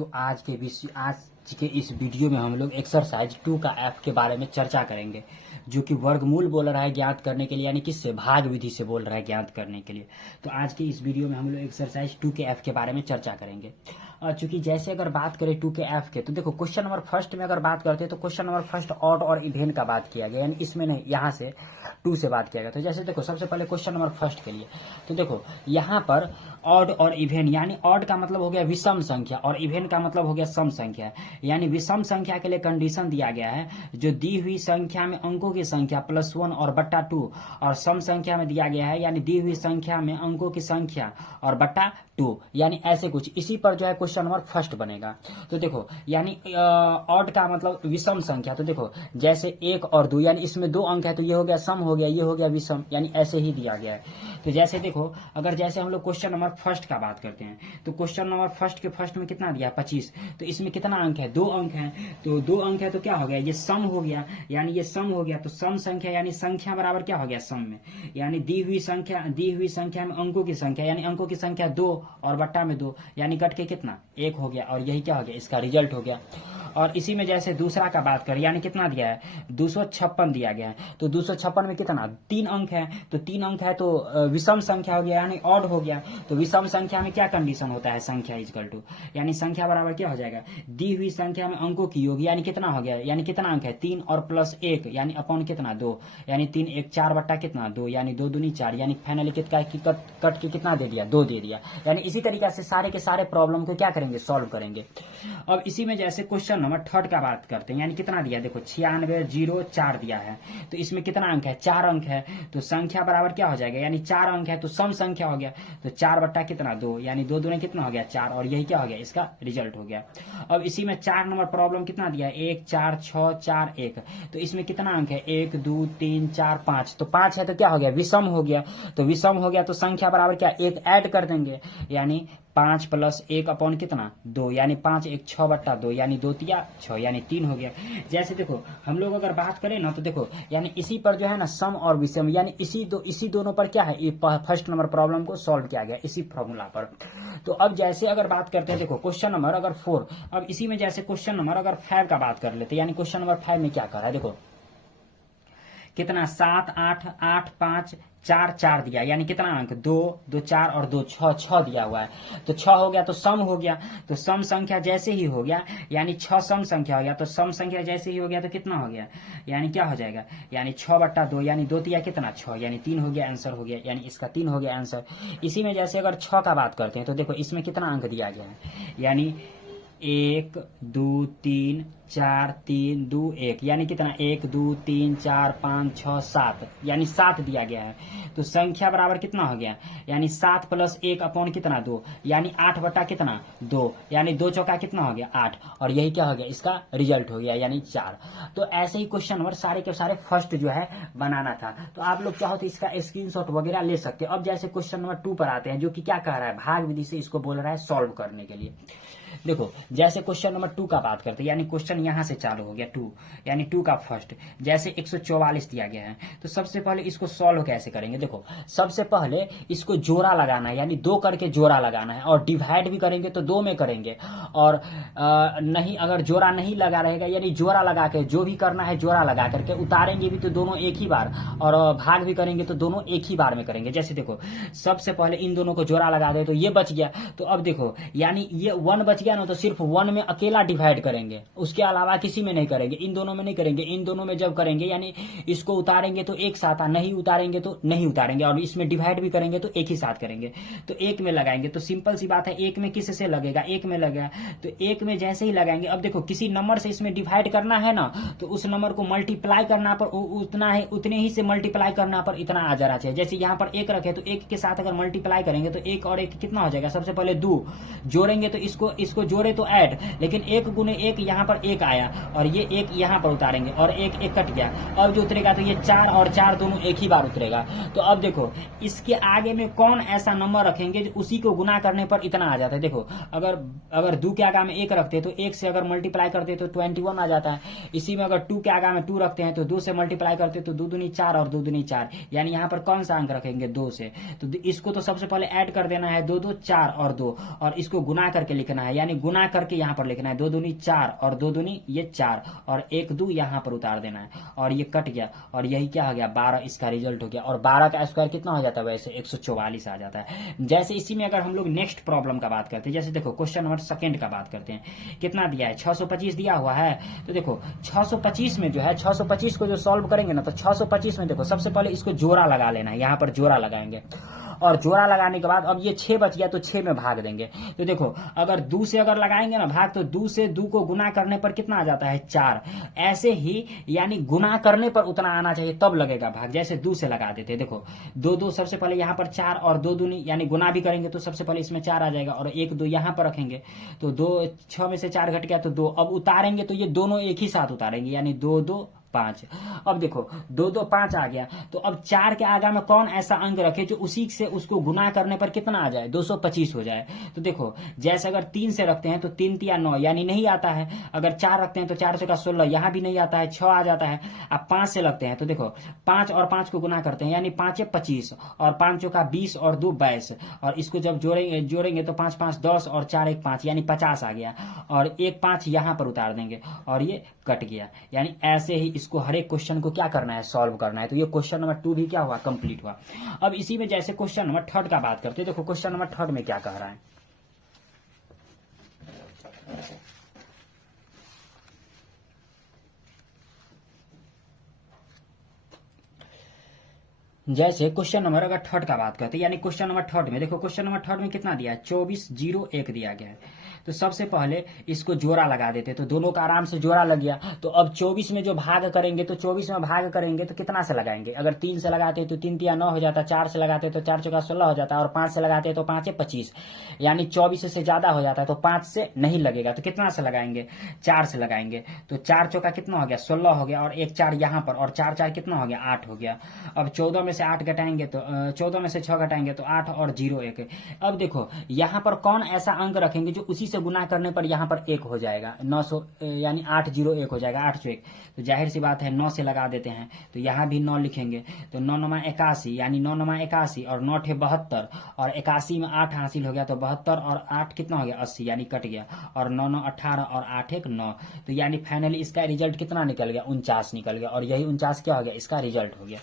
तो आज के इस वीडियो में हम लोग एक्सरसाइज 2 का एफ के बारे में चर्चा करेंगे, जो कि वर्गमूल बोल रहा है ज्ञात करने के लिए, यानी किससे, भाग विधि से बोल रहा है ज्ञात करने के लिए। तो आज के इस वीडियो में हम लोग एक्सरसाइज 2 के एफ के बारे में चर्चा करेंगे। और चूंकि जैसे अगर बात करें 2 के एफ के, तो देखो क्वेश्चन नंबर फर्स्ट में अगर बात करते हैं तो क्वेश्चन नंबर फर्स्ट ऑड और इवेन का बात किया गया, यानी इसमें नहीं, यहाँ से 2 से बात किया गया। तो जैसे देखो सबसे पहले क्वेश्चन नंबर फर्स्ट के लिए, तो देखो यहाँ पर ऑड और इवेन, यानी ऑड का मतलब हो गया विषम संख्या और इवेन का मतलब हो गया सम संख्या। यानी विषम संख्या के लिए कंडीशन दिया गया है, जो दी हुई संख्या में अंकों की संख्या +1 और बट्टा 2, और सम संख्या में दिया गया है यानी दी हुई संख्या में अंकों की संख्या और बट्टा 2, यानी ऐसे कुछ। इसी पर जो है क्वेश्चन नंबर फर्स्ट बनेगा। तो देखो यानी ऑड का मतलब विषम संख्या, तो देखो जैसे 1 और 2, यानी इसमें 2 अंक है तो ये हो गया सम हो गया, ये हो गया विषम, यानी ऐसे ही दिया गया है। तो जैसे देखो अगर जैसे हम लोग क्वेश्चन नंबर फर्स्ट का बात करते हैं, तो क्वेश्चन नंबर फर्स्ट के फर्स्ट में कितना दिया 25, तो इसमें कितना अंक है, 2 अंक है। तो 2 अंक है तो क्या हो गया, ये सम हो गया, यानी ये सम हो गया। तो सम संख्या यानी संख्या बराबर क्या हो गया सम में, यानी दी हुई संख्या में अंकों की संख्या, यानी अंकों की संख्या 2 और बट्टा में 2, यानी कट के कितना 1 हो गया, और यही क्या हो गया, इसका रिजल्ट हो गया। और इसी में जैसे दूसरा का बात करें, यानी कितना दिया है 256 दिया गया है। तो 256 में कितना 3 अंक है, तो 3 अंक है तो विषम संख्या हो गया, यानी ऑड हो गया। तो विषम संख्या में क्या कंडीशन होता है, संख्या इक्वल टू, यानी संख्या बराबर क्या हो जाएगा, दी हुई संख्या में अंकों की योग, यानी कितना हो गया, यानी कितना अंक है 3 और +1, यानी अपॉन कितना 2, यानी 3 1 4 बट्टा कितना 2, यानी 2 दूनी 4, यानी फाइनली कट के कितना दे दिया 2 दे दिया। यानी इसी तरीके से सारे के सारे प्रॉब्लम को क्या करेंगे, सॉल्व करेंगे। अब इसी में जैसे क्वेश्चन नंबर थर्ड का बात करते हैं, यानी कितना दिया, देखो 9604 दिया है। तो इसमें कितना अंक है, 4 अंक है। तो संख्या बराबर क्या हो जाएगा, यानी 4 अंक है तो सम संख्या हो गया। तो 4 बट्टा कितना 2, यानी 2 दूने कितना हो गया 4, और यही क्या हो गया, इसका रिजल्ट हो गया। अब इसी में 4 नंबर प्रॉब्लम कितना दिया है, 1 4 6 4 1। तो इसमें कितना अंक है, 1 2 3 4 5। तो 5 है तो क्या हो गया, विषम हो गया। तो विषम हो गया तो संख्या बराबर क्या 1 ऐड कर देंगे, यानी 5 + 1 अपॉन कितना 2, यानी 5 1 6 बट्टा 2, यानी 2 तिया 6, यानी 3 हो गया। जैसे देखो हम लोग अगर बात करें ना, तो देखो यानी इसी पर जो है ना सम और विषम, यानी इसी दोनों पर क्या है, ये फर्स्ट नंबर प्रॉब्लम को सॉल्व किया गया इसी फॉर्मूला पर। तो अब जैसे अगर बात करते हैं, देखो क्वेश्चन नंबर अगर 4, अब इसी में जैसे क्वेश्चन नंबर अगर 5 का बात कर लेते हैं, यानी क्वेश्चन नंबर 5 में क्या कर रहा है, देखो कितना 7 8 8 5 4 4 दिया, यानी कितना अंक 2 2 4 और 2 6 दिया हुआ है। तो 6 हो गया तो सम हो गया। तो सम संख्या जैसे ही हो गया, यानी 6 सम संख्या हो गया, तो सम संख्या जैसे ही हो गया तो कितना हो गया, यानी क्या हो जाएगा, यानी 6 बट्टा 2, यानी 2 तिया कितना 6, यानी 3 हो गया, आंसर हो गया, यानी इसका 3 हो गया आंसर। इसी में जैसे अगर 6 का बात करते हैं, तो देखो इसमें कितना अंक दिया गया है, यानी 1 2 3 4 3 2 1, यानी कितना 1 2 3 4 5 6 7, यानी 7 दिया गया है। तो संख्या बराबर कितना हो गया, यानी 7 + 1 अपॉन कितना 2, यानी 8 बट्टा कितना 2, यानी 2 चौका कितना हो गया 8, और यही क्या हो गया, इसका रिजल्ट हो गया, यानी 4। तो ऐसे ही क्वेश्चन नंबर सारे के सारे फर्स्ट जो है बनाना था। तो आप लोग चाहो तो इसका स्क्रीनशॉट वगैरह ले सकते हैं। अब जैसे क्वेश्चन नंबर 2 पर आते हैं, जो कि क्या कह रहा है, भाग विधि से इसको बोल रहा है सॉल्व करने के लिए। देखो जैसे क्वेश्चन नंबर 2 का बात करते हैं, यानी क्वेश्चन यहां से चालू हो गया 2, यानी 2 का फर्स्ट, जैसे 144 दिया गया है। तो सबसे पहले इसको सॉल्व कैसे करेंगे, देखो सबसे पहले इसको जोड़ा लगाना है, यानी 2 करके जोड़ा लगाना है, और डिवाइड भी करेंगे तो 2 में करेंगे, और नहीं अगर जोड़ा नहीं लगा रहेगा, यानी जोड़ा लगा के जो भी करना है जोड़ा लगा करके उतारेंगे भी तो दोनों एक ही बार, और भाग भी करेंगे तो दोनों एक ही बार में करेंगे। जैसे देखो सबसे पहले इन दोनों को जोड़ा लगा दे तो ये बच गया। तो अब देखो यानी ये 1 बच गया ना, तो सिर्फ 1 में अकेला डिवाइड करेंगे, उसके अलावा किसी में नहीं करेंगे, इन दोनों में नहीं करेंगे। इन दोनों में जब करेंगे यानी इसको उतारेंगे तो एक साथ, नहीं उतारेंगे तो नहीं उतारेंगे, और इसमें डिवाइड भी करेंगे तो एक ही साथ करेंगे। तो 1 में लगाएंगे, तो सिंपल सी बात है 1 में किस से लगेगा, 1 में लगेगा। तो 1 में जैसे ही लगाएंगे, अब देखो किसी नंबर से इसमें डिवाइड करना है ना, तो उस नंबर को मल्टीप्लाई करना पर उतना है, उतने ही से मल्टीप्लाई करना पर इतना आ जाना चाहिए। जैसे यहाँ पर 1 रखे तो 1 के साथ अगर मल्टीप्लाई करेंगे तो 1 और 1 कितना हो जाएगा, सबसे पहले 2 जोड़ेंगे तो इसको जोड़े तो ऐड, लेकिन 1 गुने 1 यहाँ पर 1 आया, और ये 1 यहाँ पर उतारेंगे, और 1 कट गया। अब जो उतरेगा तो ये 4 और 4 दोनों एक ही बार उतरेगा। तो अब देखो इसके आगे में कौन ऐसा नंबर रखेंगे जो उसी को गुना करने पर इतना आ जाता है। देखो अगर 2 के आगे में 1 रखते हैं तो 1 से अगर मल्टीप्लाई करते हैं तो 21 आ जाता है। इसी में अगर 2 के आगे में 2 रखते हैं तो 2 से मल्टीप्लाई करते हैं तो 2 दूनी 4 और 2 दूनी 4, यानी यहाँ पर कौन सा अंक रखेंगे 2 से। तो इसको तो सबसे पहले ऐड कर देना है, 2 2 4 और 2, और इसको गुना करके लिखना है, यानी गुना करके यहाँ पर लिखना है, 2 दूनी 4 और 2 दूनी ये 4 और 1 2 यहाँ पर उतार देना है और ये कट गया और यही क्या हो गया 12, इसका रिजल्ट हो गया। और 12 का स्क्वायर कितना हो जाता है वैसे 144 आ जाता है। जैसे इसी में अगर हम लोग नेक्स्ट प्रॉब्लम का बात करते हैं, जैसे देखो क्वेश्चन नंबर सेकंड का बात करते हैं, कितना दिया है 625 दिया हुआ है। तो देखो 625 में जो है 625 को जो सॉल्व करेंगे ना, तो 625 में देखो सबसे पहले इसको जोड़ा लगा लेना है, यहाँ पर जोड़ा लगाएंगे और जोड़ा लगाने के बाद अब ये 6 बच गया तो 6 में भाग देंगे। तो देखो अगर 2 से अगर लगाएंगे ना भाग, तो 2 से 2 को गुना करने पर कितना आ जाता है 4। ऐसे ही यानी गुना करने पर उतना आना चाहिए तब लगेगा भाग। जैसे 2 से लगा देते, देखो 2 2 सबसे पहले यहाँ पर 4 और 2 दूनी यानी गुना भी करेंगे तो सबसे पहले इसमें 4 आ जाएगा और 1 2 यहाँ पर रखेंगे तो 2 6 में से 4 घट गया तो 2। अब उतारेंगे तो ये दोनों एक ही साथ उतारेंगे यानी 2 2 5। अब देखो 2 2 5 आ गया, तो अब 4 के आगे में कौन ऐसा अंक रखे जो उसी से उसको गुना करने पर कितना आ जाए 225 हो जाए। तो देखो जैसे अगर 3 से रखते हैं तो 3 3 9 यानी नहीं आता है। अगर 4 रखते हैं तो 4 का 16 यहाँ भी नहीं आता है, 6 आ जाता है। अब 5 से लगते हैं तो देखो 5 और 5 को गुना करते हैं यानी 5 25 और 5 का 20 और 2 22 और इसको जब जोड़ेंगे तो 5 5 10 और 4 1 5 यानी 50 आ गया और 1 5 यहाँ पर उतार देंगे और ये कट गया। यानी ऐसे ही इसको हर एक क्वेश्चन को क्या करना है सॉल्व करना है। तो ये क्वेश्चन नंबर 2 भी क्या हुआ कंप्लीट हुआ। अब इसी में जैसे क्वेश्चन नंबर 3 का बात करते हैं, देखो क्वेश्चन नंबर 3 में क्या कह रहा है। जैसे क्वेश्चन नंबर अगर 3 का बात करते हैं यानी क्वेश्चन नंबर 3 में देखो क्वेश्चन नंबर 3 में कितना दिया है 24 0 1 दिया गया है। तो सबसे पहले इसको जोड़ा लगा देते, तो दोनों का आराम से जोड़ा लग गया। तो अब 24 में जो भाग करेंगे तो 24 में भाग करेंगे तो कितना से लगाएंगे, अगर 3 से लगाते तो 3 3 9 हो जाता, 4 से लगाते तो 4 4 16 हो जाता और 5 से लगाते तो 5 25 यानी 24 से ज्यादा हो जाता है। तो 5 से नहीं लगेगा तो कितना से लगाएंगे 4 से लगाएंगे। तो 4 चौका कितना हो गया 16 हो गया और 1 4 यहाँ पर और 4 4 कितना हो गया 8 हो गया। अब 14 में से 8 घटाएंगे तो 14 में से 6 घटाएंगे तो 8 और 0 1। अब देखो यहाँ पर कौन ऐसा अंक रखेंगे जो उसी से गुना करने पर यहाँ पर 1 हो जाएगा 900 यानी 8 0 1 हो जाएगा 8 1। तो जाहिर सी बात है 9 से लगा देते हैं तो यहाँ भी 9 लिखेंगे तो 9 9 81 यानी 9 9 81 और 9 72 और 81 में 8 हासिल हो गया तो 72 और 8 कितना हो गया 80 यानी कट गया और 9 9 18 और 8 1 9। तो यानी फाइनली इसका रिजल्ट कितना निकल गया 49 निकल गया और यही 49 क्या हो गया इसका रिजल्ट हो गया।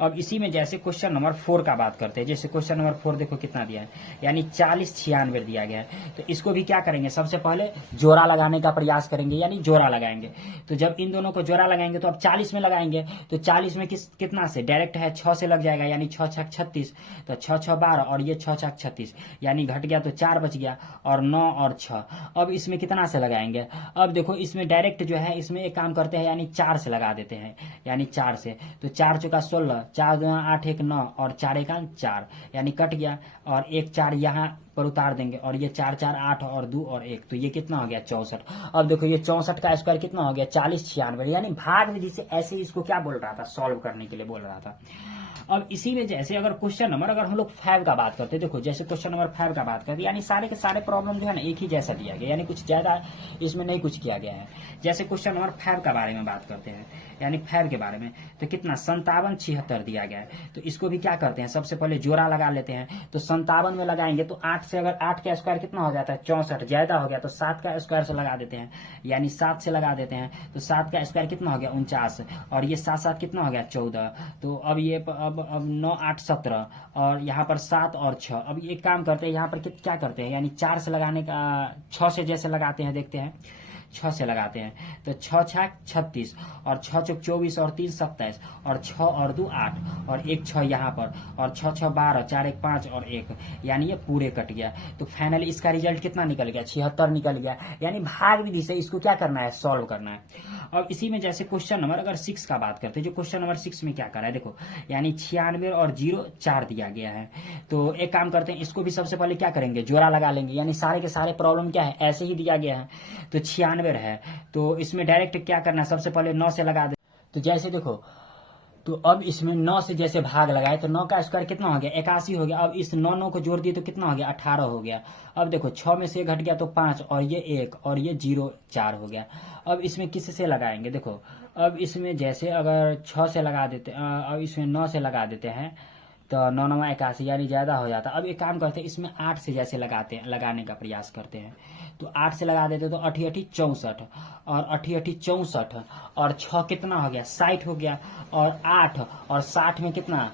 अब इसी में जैसे क्वेश्चन नंबर 4 का बात करते हैं, जैसे क्वेश्चन नंबर 4 देखो कितना दिया है यानी 40 96 दिया गया है। तो इसको भी क्या करेंगे सबसे पहले जोड़ा लगाने का प्रयास करेंगे यानी जोड़ा लगाएंगे। तो जब इन दोनों को जोड़ा लगाएंगे तो अब 40 में लगाएंगे तो 40 में कितना से डायरेक्ट है 6 से लग जाएगा यानी 6 6 36 तो 6 6 12 और ये 6 6 36 यानी घट गया तो 4 बच गया और 9 और 6। अब इसमें कितना से लगाएंगे, अब देखो इसमें डायरेक्ट जो है इसमें एक काम करते हैं यानी 4 से लगा देते हैं यानी 4 से। तो 4 चौका 16 4 2 8 1 9 और 4 1 4 यानी कट गया और 1 4 यहाँ पर उतार देंगे और ये 4 4 8 और 2 और 1 तो ये कितना हो गया 64। अब देखो ये 64 का स्क्वायर कितना हो गया 40 96 यानी भाग विधि से ऐसे इसको क्या बोल रहा था सॉल्व करने के लिए बोल रहा था। अब इसी में जैसे अगर क्वेश्चन नंबर अगर हम लोग 5 का बात करते हैं, देखो जैसे क्वेश्चन नंबर 5 का बात करते हैं यानी सारे के सारे प्रॉब्लम जो है ना एक ही जैसा दिया गया यानी कुछ ज्यादा इसमें नहीं कुछ किया गया है। जैसे क्वेश्चन नंबर 5 का बारे में बात करते हैं यानी 5 के बारे में तो कितना 57 76 दिया गया है। तो इसको भी क्या करते हैं सबसे पहले जोड़ा लगा लेते हैं। तो 57 में लगाएंगे तो 8 से अगर 8 का स्क्वायर कितना हो जाता है 64 ज्यादा हो गया तो 7 का स्क्वायर से लगा देते हैं यानी 7 से लगा देते हैं तो 7 का स्क्वायर कितना हो गया 49 और ये 7 7 कितना हो गया 14। तो अब ये अब 9 8 17 और यहाँ पर 7 और 6। अब एक काम करते हैं यहाँ पर क्या करते हैं यानी 4 से लगाने का 6 से जैसे लगाते हैं देखते हैं 6 से लगाते हैं तो 6 6 36 और 6 चौक 24 और 3 27 और 6 और 2 8 और 1 6 यहाँ पर और 6 6 12 4 1 5 और 1 यानी ये पूरे कट गया। तो फाइनली इसका रिजल्ट कितना निकल गया 76 निकल गया। यानी भाग विधि से इसको क्या करना है सॉल्व करना है। अब इसी में जैसे क्वेश्चन नंबर अगर 6 का बात करते हैं, जो क्वेश्चन नंबर 6 में क्या कर रहा है देखो यानी 96 और 0 4 दिया गया है। तो एक काम करते हैं इसको भी सबसे पहले क्या करेंगे जोड़ा लगा लेंगे यानी सारे के सारे प्रॉब्लम क्या है ऐसे ही दिया गया है। तो 96 है तो इसमें डायरेक्ट क्या करना है सबसे पहले 9 से लगा दे। तो जैसे देखो तो अब इसमें 9 से जैसे भाग लगाए तो 9 का स्क्वायर कितना हो गया 81 हो गया। अब इस 9 9 को जोड़ दिए तो कितना हो गया 18 हो गया। अब देखो 6 में से घट गया तो 5 और ये 1 और ये 0 4 हो गया। अब इसमें किस से लगाएंगे देखो अब इसमें जैसे अगर 6 से लगा देते अब इसमें 9 से लगा देते हैं तो 9 9 81 यानी ज़्यादा हो जाता। अब एक काम करते हैं, इसमें 8 से जैसे लगाने का प्रयास करते हैं। तो 8 से लगा देते तो 8 8 64 और 8 8 64 और 6 कितना हो गया 60 हो गया। और 8 और 60 में कितना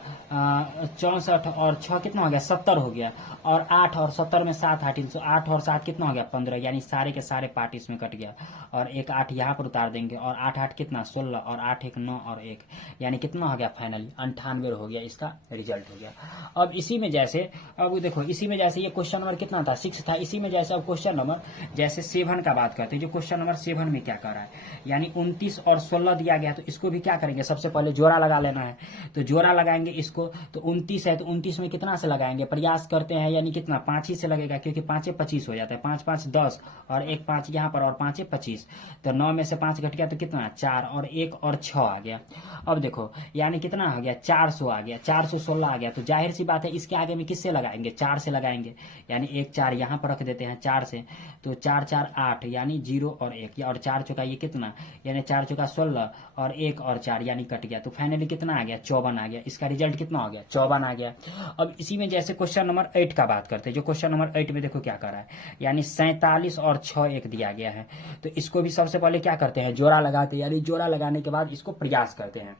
64 और 6 कितना हो गया 70 हो गया। और 8 और 70 में 7 8 8 और 7 कितना हो गया 15, यानी सारे के सारे पार्ट इसमें कट गया। और एक 8 यहाँ पर उतार देंगे और 8 8 कितना 16 और 8 1 9 और 1 यानी कितना हो गया फाइनली 98 हो गया, इसका रिजल्ट हो गया। अब इसी में जैसे अब देखो इसी में जैसे ये क्वेश्चन नंबर कितना था 6 था। इसी में जैसे अब क्वेश्चन नंबर जैसे 7 का बात करते हैं। जो क्वेश्चन नंबर 7 में क्या कर रहा है, यानी 29 और 16 दिया गया, तो इसको भी क्या करेंगे, सबसे पहले जोड़ा लगा लेना है। तो जोड़ा लगाएंगे इसको, तो 29 है तो 29 में कितना से लगाएंगे, प्रयास करते हैं, यानी कितना 5 ही से लगेगा, क्योंकि 5 25 हो जाता है। 5 5 10 और एक 5 यहाँ पर और 5 25, तो 9 में से 5 घट गया तो कितना 4 और 1 और 6 आ गया। अब देखो यानी कितना आ गया 400 आ गया, 416 आ गया। तो जाहिर सी बात है इसके आगे में किससे लगाएंगे, 4 से लगाएंगे, यानी एक 4 यहाँ पर रख देते हैं 4 से। तो 4 4 8 यानी 0 और 1 और 4 चौका ये कितना, यानी 4 चौका 16 और 1 और 4 यानी कट गया। तो फाइनली कितना आ गया 54 आ गया। इसका रिजल्ट कितना हो गया 54 आ गया। अब इसी में जैसे क्वेश्चन नंबर 8 का बात करते हैं। जो क्वेश्चन नंबर 8 में देखो क्या कर रहा है, यानी 47 और 6 1 दिया गया है। तो इसको भी सबसे पहले क्या करते हैं, जोड़ा लगाते हैं, यानी जोड़ा लगाने के बाद इसको प्रयास करते हैं।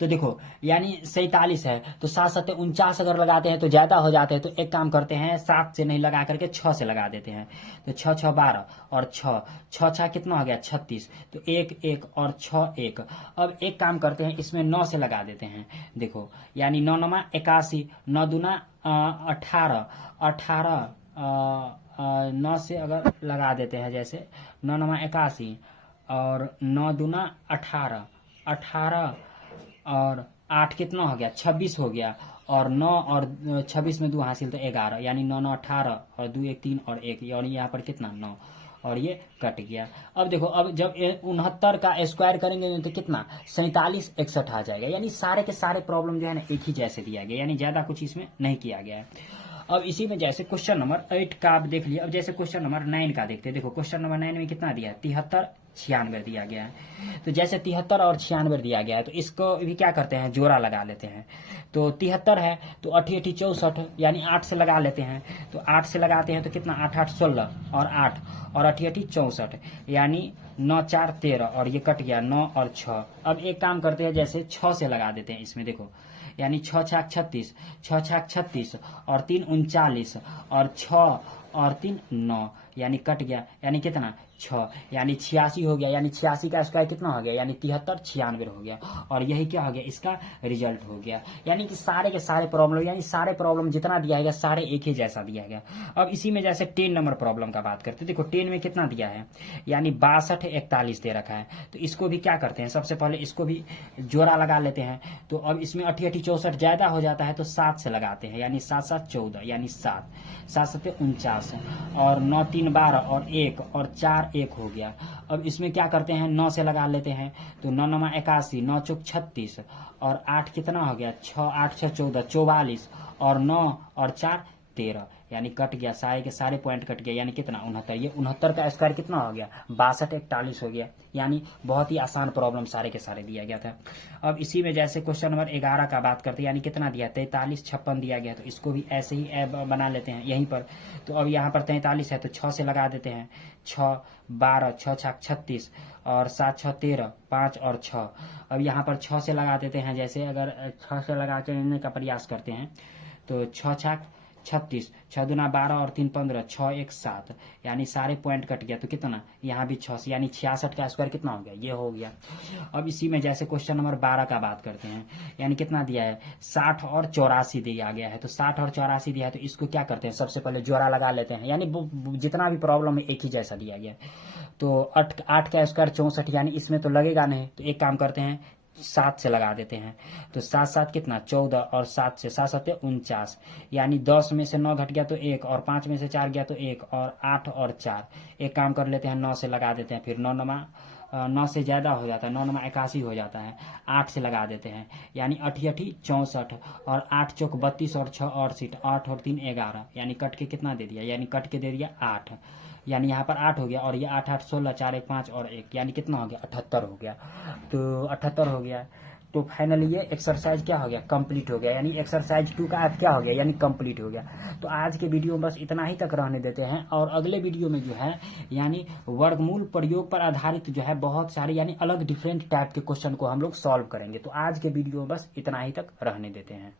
तो देखो यानी 47 है तो 7 7 49 अगर लगाते हैं तो ज्यादा हो जाते हैं। तो एक काम करते हैं 7 से नहीं लगा करके 6 से लगा देते हैं। तो 6 6 12 और 6 6 6 कितना हो गया 36, तो 1 1 और 6 1। अब एक काम करते हैं इसमें 9 से लगा देते हैं। देखो यानी 9 9 81, 9 दूना 18 18 9 से अगर लगा देते हैं, जैसे 9 9 81 और 9 दूना 18 18 और 8 कितना हो गया 26 हो गया। और 9 और 26 में 2 हासिल तो 11, यानी 9 9 18 और 2 1 3 और 1, और यहाँ पर कितना 9 और ये कट गया। अब देखो अब जब 69 का स्क्वायर करेंगे तो कितना 47 61 आ जाएगा। यानी सारे के सारे प्रॉब्लम जो है ना एक ही जैसे दिया गया, यानी ज्यादा कुछ इसमें नहीं किया गया है। अब इसी में जैसे क्वेश्चन नंबर 8 का आप देख लिया। अब जैसे क्वेश्चन नंबर 9 का देखते हैं। देखो क्वेश्चन नंबर 9 में कितना दिया है 73 96 दिया गया है। तो जैसे 73 और 96 दिया गया है तो इसको भी क्या करते हैं जोड़ा लगा लेते हैं। तो 73 है तो 8 8 64 यानी 8 से लगा लेते हैं। तो 8 से लगाते हैं तो कितना 8 8 16 और 8 और 8 8 64 यानी 9 4 13 और ये कट गया 9 और 6। अब एक काम करते हैं जैसे 6 से लगा देते हैं इसमें। देखो यानी 6 6 36 6 6 36 और 3 39 और 6 और 3 9 यानी कट गया, यानी कितना 6 यानी 86 हो गया। यानी 86 का स्क्वायर कितना हो गया, यानी 73 96 हो गया। और यही क्या हो गया इसका रिजल्ट हो गया। यानी कि सारे के सारे प्रॉब्लम, यानी सारे प्रॉब्लम जितना दिया गया सारे एक ही जैसा दिया गया। अब इसी में जैसे 10 नंबर प्रॉब्लम का बात करते हैं। देखो 10 में कितना दिया है, यानी 62 41 दे रखा है। तो इसको भी क्या करते हैं, सबसे पहले इसको भी जोड़ा लगा लेते हैं। तो अब इसमें 88 64 ज्यादा हो जाता है तो 7 से लगाते हैं, यानी 7 7 14 यानी 7 7 7 49 और 9 3 12 और 1 और 4 1 हो गया। अब इसमें क्या करते हैं 9 से लगा लेते हैं। तो 9 9 81 9 चौक 36 और 8 कितना हो गया 6 8 6 14 44 और 9 और 4 13 यानी कट गया, सारे के सारे पॉइंट कट गया। यानी कितना 69। ये 69 का स्क्वायर कितना हो गया 62 41 हो गया। यानी बहुत ही आसान प्रॉब्लम सारे के सारे दिया गया था। अब इसी में जैसे क्वेश्चन नंबर 11 का बात करते हैं। यानी कितना दिया 43 56 दिया गया। तो इसको भी ऐसे ही बना लेते हैं यहीं पर। तो अब यहाँ पर 43 है तो 6 से लगा देते हैं। 6 12 6 6 36 और 7 6 13 5 और 6। अब यहाँ पर 6 से लगा देते हैं। जैसे अगर 6 से लगा के का प्रयास करते हैं तो 6 6 36 6 दूना 12 और 3 15 6 1 7 यानी सारे पॉइंट कट गया। तो कितना यहाँ भी 6 से, यानी 66 का स्क्वायर कितना हो गया ये हो गया। अब इसी में जैसे क्वेश्चन नंबर 12 का बात करते हैं। यानी कितना दिया है 60 और 84 दिया गया है। तो 60 और 84 दिया है तो इसको क्या करते हैं, सबसे पहले जोड़ा लगा लेते हैं। यानी जितना भी प्रॉब्लम है एक ही जैसा दिया गया। तो 8 का स्क्वायर 64 यानी इसमें तो लगेगा नहीं। तो एक काम करते हैं 7 से लगा देते हैं। तो 7 7 कितना 14 और 7 से 7 7 49 यानी 10 में से 9 घट गया तो 1 और 5 में से 4 गया तो 1 और 8 और 4। एक काम कर लेते हैं 9 से लगा देते हैं। फिर 9 से ज्यादा हो जाता है, 9 9 81 हो जाता है। 8 से लगा देते हैं, यानी 8 8 64 और 8 चौक 32 और 6 और 8 और 3 11 यानी कट के कितना दे दिया, यानी कट के दे दिया 8। यानी यहाँ पर 8 हो गया और ये 8 8 16 4 1 5 और 1 यानी कितना हो गया 78 हो गया। तो 78 हो गया। तो फाइनली ये एक्सरसाइज क्या हो गया, कंप्लीट हो गया, यानी एक्सरसाइज 2 का ऐप क्या हो गया, यानी कंप्लीट हो गया। तो आज के वीडियो में बस इतना ही तक रहने देते हैं, और अगले वीडियो में जो है यानी वर्गमूल प्रयोग पर आधारित जो है बहुत सारे यानी अलग डिफरेंट टाइप के क्वेश्चन को हम लोग सॉल्व करेंगे। तो आज के वीडियो में बस इतना ही तक रहने देते हैं।